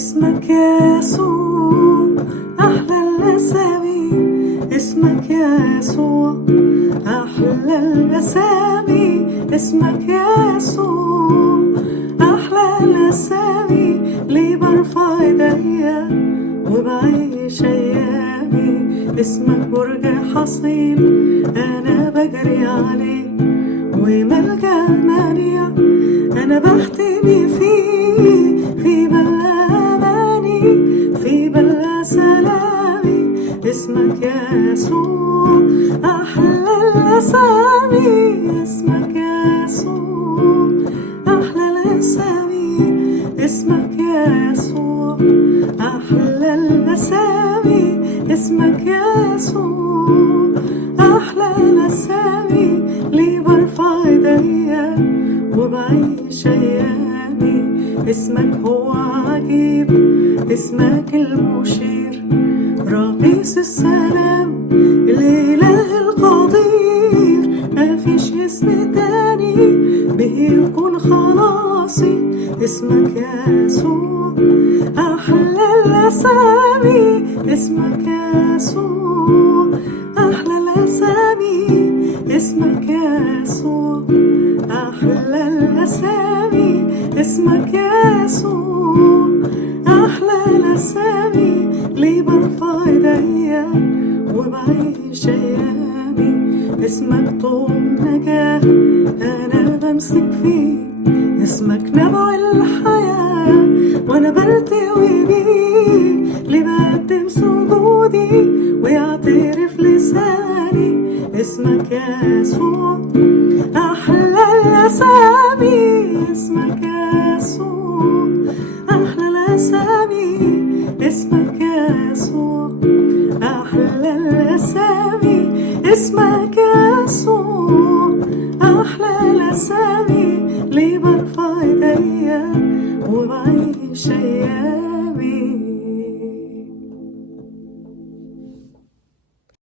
اسمك يا يسوع أحلى الأسامي. اسمك يا يسوع أحلى الأسامي. اسمك يا يسوع أحلى الأسامي. ليه برفع ايديا وبعيش أيامي. اسمك برج حصين أنا بجري عليه، وملجأ منيع أنا بحتمي فيه. في بلا أماني، في بلا سلامي. اسمك يا يسوع أحلى الأسامي. اسمك يا يسوع أحلى الأسامي. اسمك يا يسوع أحلى الأسامي. اسمك يا يسوع أحلى الأسامي. ليه برفع ايديا وبعيش أيامي. اسمك هو عجيب، اسمك المشير، رئيس السلام، الإله القدير. مفيش اسم تاني به يكون خلاصي. اسمك يا يسوع أحلى الأسامي. اسمك يا يسوع أحلى الأسامي. اسمك يا يسوع أحلى الأسامي. اسمك يا يسوع أحلى الأسامي. ليه برفع ايديا وبعيش أيامي. اسمك طوب نجاة أنا بمسك فيه. اسمك نبع الحياة وأنا بلتوي بيه. ليه بقدم سجودي ويعترف لساني. اسمك يا يسوع أحلى الأسامي. اسمك يا يسوع أحلى الأسامي. اسمك يا يسوع أحلى الأسامي. اسمك يا يسوع أحلى الأسامي. ليه برفع ايديا وبعيش أيامي.